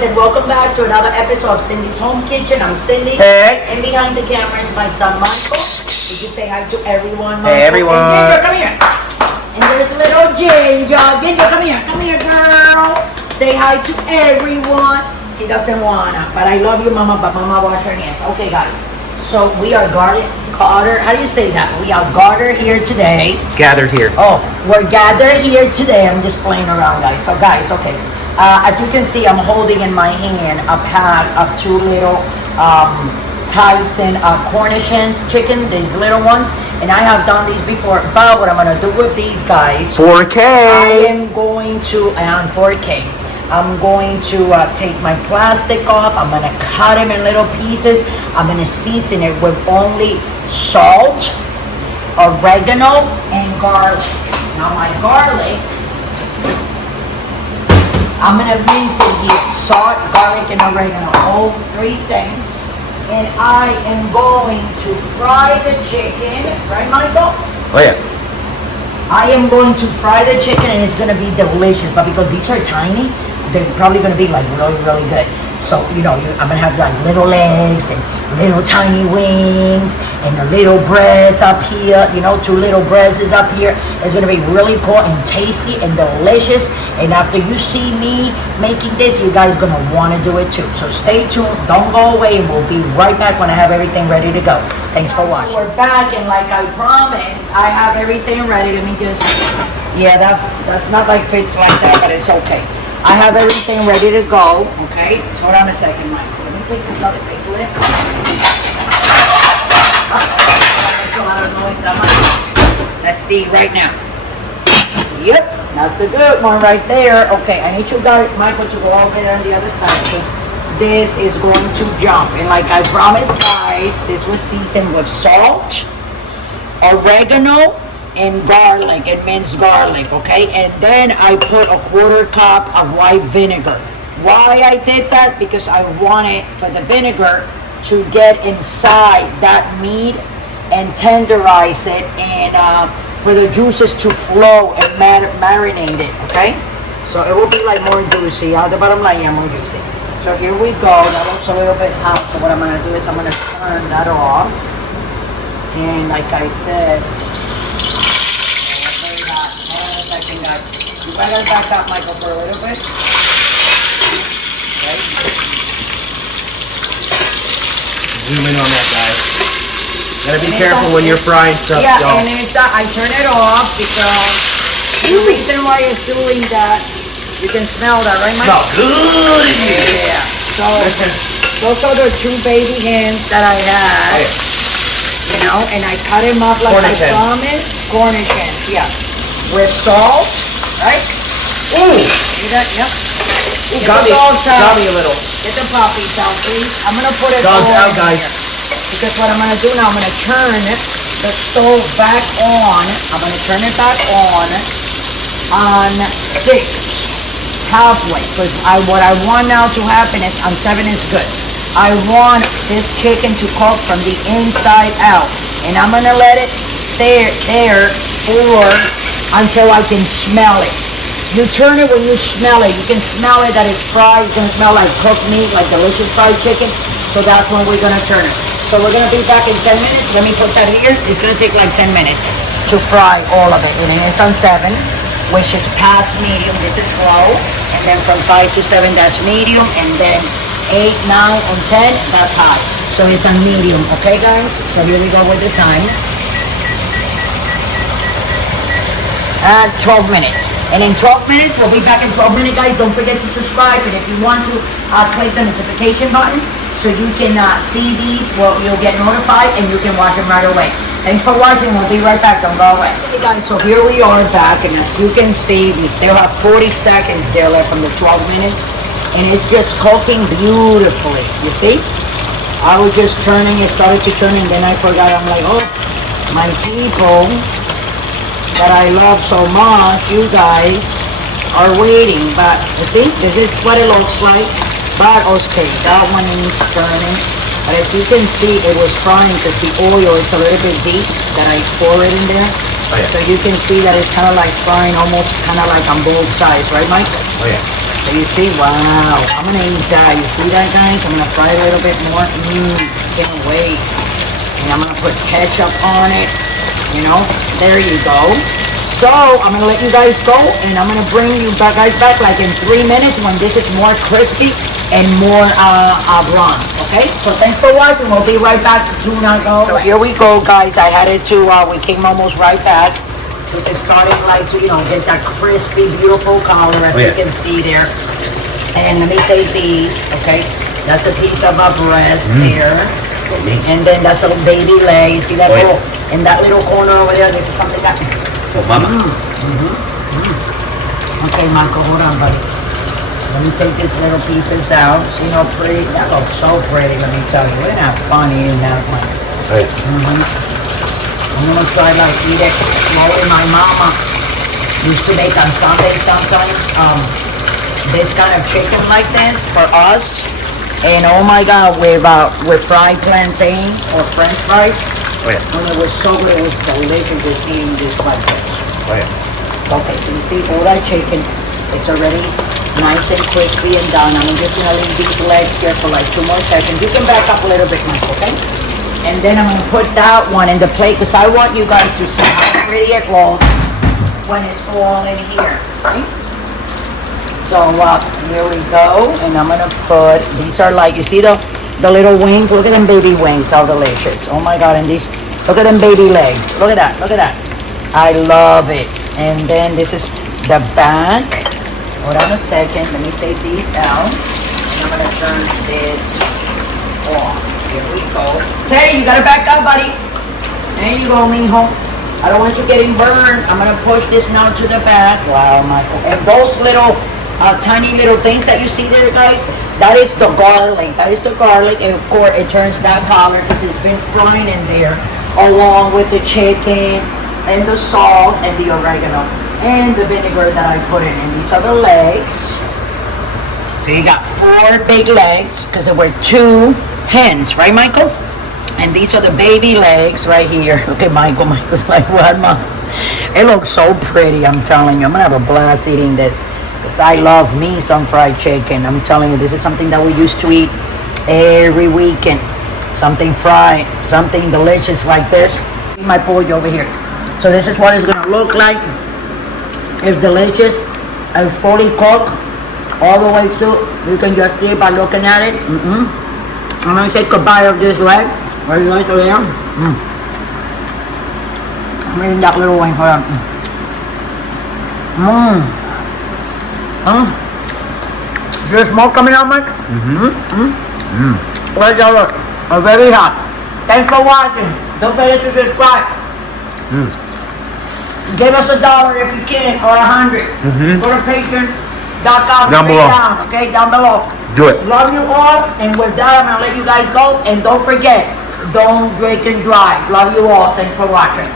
guys, and welcome back to another episode of Cindy's Home Kitchen. I'm Cindy. Hey. And behind the camera is my son Michael. Did you say hi to everyone, Michael? Hey, everyone. And Ginger, come here. And there's little Ginger. Ginger, come here. Come here, girl. Say hi to everyone. She doesn't wanna, but I love you, Mama, but Mama wash her hands. Okay, guys. So we are gathered. How do you say that? We are gathered here today. Gathered here. Oh, we're gathered here today. I'm just playing around, guys. So, guys, okay. As you can see, I'm holding in my hand a pack of two little Tyson Cornish Hens chicken, these little ones. And I have done these before. But what I'm going to do with these guys, 4K. I am going to, and 4K, I'm going to take my plastic off. I'm going to cut them in little pieces. I'm going to season it with only salt, oregano, and garlic. Now my garlic, I'm going to mince it here. Salt, garlic, and oregano. All three things. And I am going to fry the chicken. Right, Michael? Oh, yeah. I am going to fry the chicken and it's going to be delicious. But because these are tiny, they're probably going to be like really, really good. So, you know, I'm going to have like little legs and little tiny wings and a little breast up here, you know, two little breasts up here. It's going to be really cool and tasty and delicious. And after you see me making this, you guys are going to want to do it too. So stay tuned. Don't go away. We'll be right back when I have everything ready to go. Thanks for watching. We're back, and like I promised, I have everything ready. Let me just, yeah, that's not like fits like that, but it's okay. I have everything ready to go, okay? So hold on a second, Michael. Let me take this other big lid. Makes a lot of noise, that much. Let's see right now. Yep, that's the good one right there. Okay, I need you guys, Michael, to go over there on the other side because this is going to jump. And like I promised, guys, this was seasoned with salt, oregano, and garlic, and minced garlic, okay? And then I put a quarter cup of white vinegar. Why I did that? Because I wanted for the vinegar to get inside that meat and tenderize it, and for the juices to flow and marinate it, okay? So it will be like more juicy. The bottom line, yeah, more juicy. So here we go. That looks a little bit hot, so what I'm gonna do is I'm gonna turn that off. And like I said, you better back up, Michael, for a little bit. Okay. Zoom in on that, guys. Gotta be careful when you're frying stuff, yeah, y'all. and I turn it off because the reason why it's doing that, you can smell that, right, Michael? Smell good! Yeah. So, those are the two baby hens that I had. You know, and I cut them up like Cornish I hens. promised. Cornish hens, yeah. With salt, right? Ooh! See that? Yep. Ooh, got me a little. Get the poppies out, please. I'm gonna put it Dogs all out, in guys. here. Because what I'm gonna do now, I'm gonna turn the stove back on. I'm gonna turn it back on 6, halfway. Because what I want now to happen is on 7 is good. I want this chicken to cook from the inside out, and I'm gonna let it there for until I can smell it. You turn it when you smell it. You can smell it that it's fried. It's gonna smell like cooked meat, like delicious fried chicken. So that's when we're gonna turn it. So we're gonna be back in 10 minutes. Let me put that here. It's gonna take like 10 minutes to fry all of it. And it's on 7, which is past medium. This is low. And then from 5 to 7, that's medium. And then 8, 9, and 10, that's high. So it's on medium, okay, guys? So here we go with the time. 12 minutes. And in 12 minutes, we'll be back in 12 minutes, guys. Don't forget to subscribe. And if you want to, click the notification button so you can see these. Well, you'll get notified and you can watch them right away. Thanks for watching. We'll be right back. Don't go away. Okay, guys, so here we are back. And as you can see, we still have 40 seconds there left from the 12 minutes. And it's just cooking beautifully. You see? I was just turning, it started to turn, and then I forgot. I'm like, oh, my people that I love so much, you guys are waiting. But you see, this is what it looks like. But okay, that one needs turning. But as you can see, it was frying because the oil is a little bit deep that I pour it in there. Oh, yeah. So you can see that it's kind of like frying almost kind of like on both sides, right, Mike? Oh, yeah. So you see, wow, I'm gonna eat that. You see that, guys? I'm gonna fry it a little bit more. Can't wait. And I'm gonna put ketchup on it. You know, there you go. So I'm gonna let you guys go, and I'm gonna bring you guys back like in 3 minutes when this is more crispy and more bronze. Okay? So thanks for watching. We'll be right back. Do not go. So here we go, guys. I had it to. We came almost right back. This is starting like to, get that crispy, beautiful color as you can see there. And let me say these. Okay? That's a piece of a breast there. And then that's a baby leg. You see that little in that little corner over there? This is something that. Oh, mama. Okay, Michael, hold on, buddy. Let me take these little pieces out. See how pretty? That looks so pretty, let me tell you. Isn't that funny in that one? Right. I'm gonna try like eat it slowly. My mama used to make on Sundays sometimes this kind of chicken like this for us. And oh my God, with fried plantain or French fries. Oh yeah. And it was so good, it was delicious just eating this like this. Oh yeah. Okay, so you see all that chicken, it's already nice and crispy and done. I'm just gonna leave these legs here for like 2 more seconds. You can back up a little bit, Mike, okay? And then I'm gonna put that one in the plate because I want you guys to see how pretty it looks when it's all in here, right? So here we go, and I'm gonna put, these are like, you see the little wings? Look at them baby wings, how delicious. Oh my God, and these, look at them baby legs. Look at that, look at that. I love it. And then this is the back. Hold on a second, let me take these out. And I'm gonna turn this off. Here we go. Teddy, you gotta back up, buddy. There you go, mijo. I don't want you getting burned. I'm gonna push this now to the back. Wow, Michael. And those little tiny little things that you see there, guys, that is the garlic. That is the garlic, and of course it turns that color because it's been frying in there along with the chicken and the salt and the oregano and the vinegar that I put in. And these are the legs. So you got 4 big legs because there were 2 hens, right, Michael? And these are the baby legs right here. Look at Michael. Michael's like, what, Mom? It looks so pretty, I'm telling you. I'm gonna have a blast eating this. Because I love me some fried chicken. I'm telling you, this is something that we used to eat every weekend. Something fried, something delicious like this. My pollo over here. So this is what it's gonna look like. It's delicious. It's fully cooked all the way through. You can just see it by looking at it. I'm gonna take a bite of this leg. Are you guys over there? I'm eating that little wing. Hold on. Is there smoke coming out, Mike? Where's that look? Oh, very hot. Thanks for watching. Don't forget to subscribe. Give us $1 if you can, or 100. Go to Patreon.com. Down below. Okay, down below. Do it. Love you all, and with that, I'm gonna let you guys go. And don't forget, don't drink and drive. Love you all. Thanks for watching.